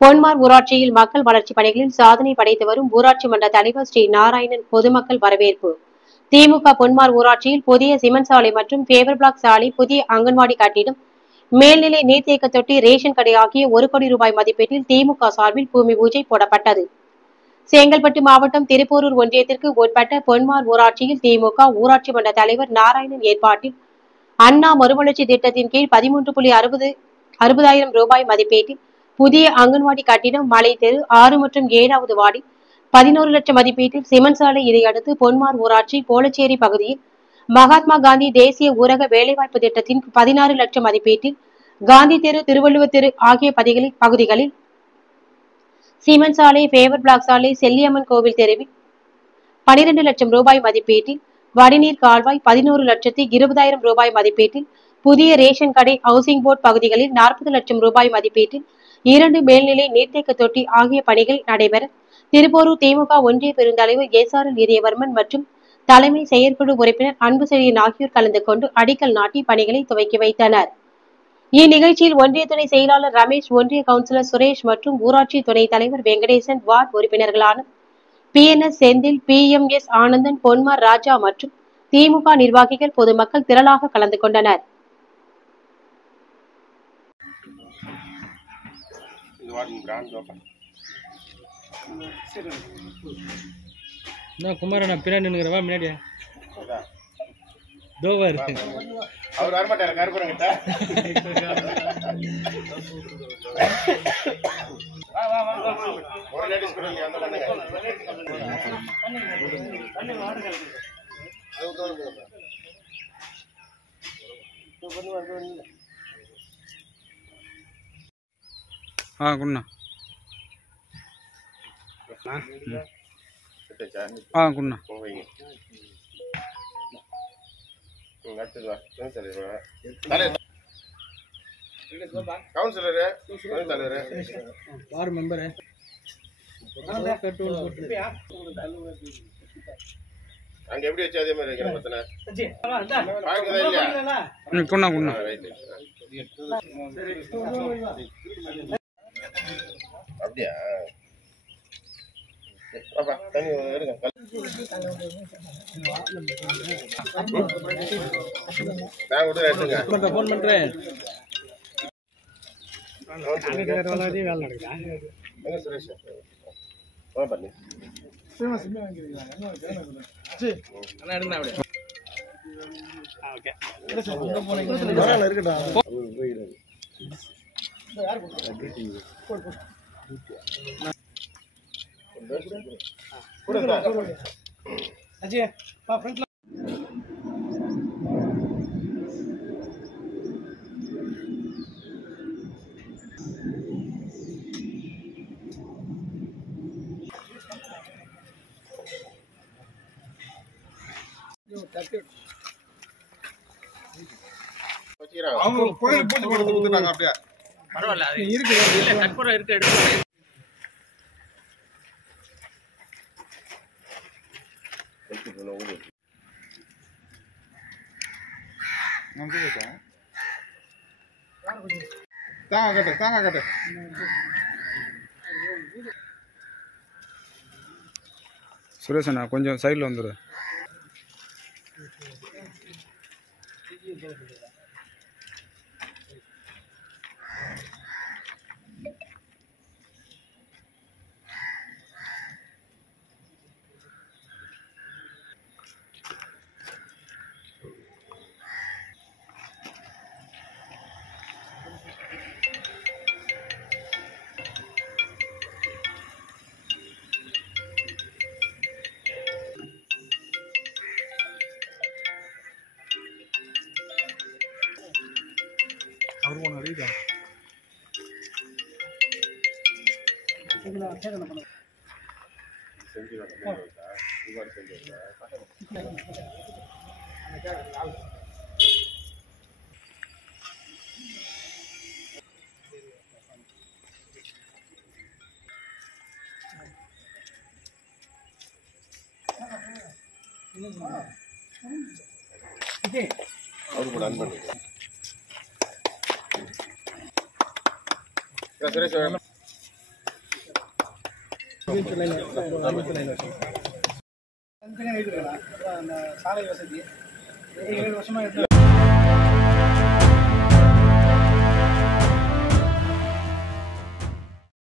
பொன்மார் ஊராட்சியில் மக்கள் வளர்ச்சிப் பணிகளில் சாதனை படைத்து வரும் ஊராட்சி மன்ற தலைவர் ஸ்ரீ நாராயணன் பொதுமக்கள் வரவேற்பு. திமுக பொன்மார் ஊராட்சியில் புதிய சிமெண்ட் சாலை மற்றும் பேவர் பிளாக் சாலை, புதிய அங்கன்வாடி கட்டிடம், மேல்நிலை நீர்த்தேக்க தொட்டி, ரேஷன் கடை ஆகிய 1 கோடி ரூபாய் மதிப்பீட்டில் திமுக சார்பில் பூமி பூஜை போடப்பட்டது. செங்கல்பட்டு மாவட்டம் திருப்போரூர் ஒன்றியத்திற்கு உட்பட்ட பொன்மார் ஊராட்சியில் திமுக ஊராட்சி மன்ற தலைவர் நாராயணன் ஏற்பாட்டில் அண்ணா மறுமலர்ச்சி திட்டத்தின் கீழ் 13,60,000 ரூபாய் மதிப்பீட்டில் புதிய அங்கன்வாடி கட்டிடம், மலை தெரு 6 மற்றும் 7வது வார்டில் 11 லட்சம் மதிப்பீட்டில் சிமெண்ட் சாலை. இதையடுத்து பொன்மார் ஊராட்சி போலச்சேரி பகுதியில் மகாத்மா காந்தி தேசிய ஊரக வேலைவாய்ப்பு திட்டத்தின் 16 லட்சம் மதிப்பீட்டில் காந்தி தெரு, திருவள்ளுவர் தெரு ஆகிய பகுதிகளில் சிமெண்ட் சாலை, பேவர் பிளாக் சாலை, செல்லியம்மன் கோவில் தெருவில் 12 லட்சம் ரூபாய் மதிப்பீட்டில் வடிநீர் கால்வாய், 11,20,000 ரூபாய் மதிப்பீட்டில் புதிய ரேஷன் கடை, ஹவுசிங் போர்டு பகுதிகளில் 40 லட்சம் ரூபாய் மதிப்பீட்டில் 2 மேல்நிலை நீர்த்தேக்க தொட்டி ஆகிய பணிகள் நடைபெற திருப்போரூர் திமுக ஒன்றிய பெருந்தலைவர் SRL இதயவர்மன் மற்றும் தலைமை செயற்குழு உறுப்பினர் அன்புசெழியன் ஆகியோர் கலந்து கொண்டு அடிக்கல் நாட்டி பணிகளை துவக்கி வைத்தனர். இந்நிகழ்ச்சியில் ஒன்றிய துணை செயலாளர் ரமேஷ், ஒன்றிய கவுன்சிலர் சுரேஷ் மற்றும் ஊராட்சி துணைத் தலைவர் வெங்கடேசன், வார்டு உறுப்பினர்களான PNS செந்தில், PMS ஆனந்தன், பொன்மார் ராஜா மற்றும் திமுக நிர்வாகிகள், பொதுமக்கள் திரளாக கலந்து கொண்டனர். குமாரண்ணா பின்னாடி நின்னுக்கிறவா முன்னாடி தோவா இருக்கு. அவர் வரமாட்டாரு கருப்புறங்கிட்ட. ஒரு லேடிஸ் கூட அந்த பண்ணுங்க. குண்ணா குண்ணா கவுன்சிலரு, தலைவர், வார்டு மெம்பரு அங்க எப்படி வச்சு அதே மாதிரி வைக்கிற பத்தனை இல்லையா? குண்ணா குண்ணா அப்படியா? தண்ணி எடுங்க. நான் விட்டு எடுத்துங்க. போன் பண்றேன். சுரேஷ் பண்ணி அவங்க கோயில் பூஜை படத்தை கொடுத்துட்டாங்க. அப்படியே பரவாயில்ல, இருக்கு கற்பூரம் இருக்கு, எடுத்து தாங்க கட்டு, தாங்க கட்டு. சுரேஷ் அண்ணா கொஞ்சம் சைடில் வந்துடு. அவர் ஒன்று அடிதா அவரு கூட அன்பு சுரேஷ் அந்த சாலை வசதி 7 வருஷமா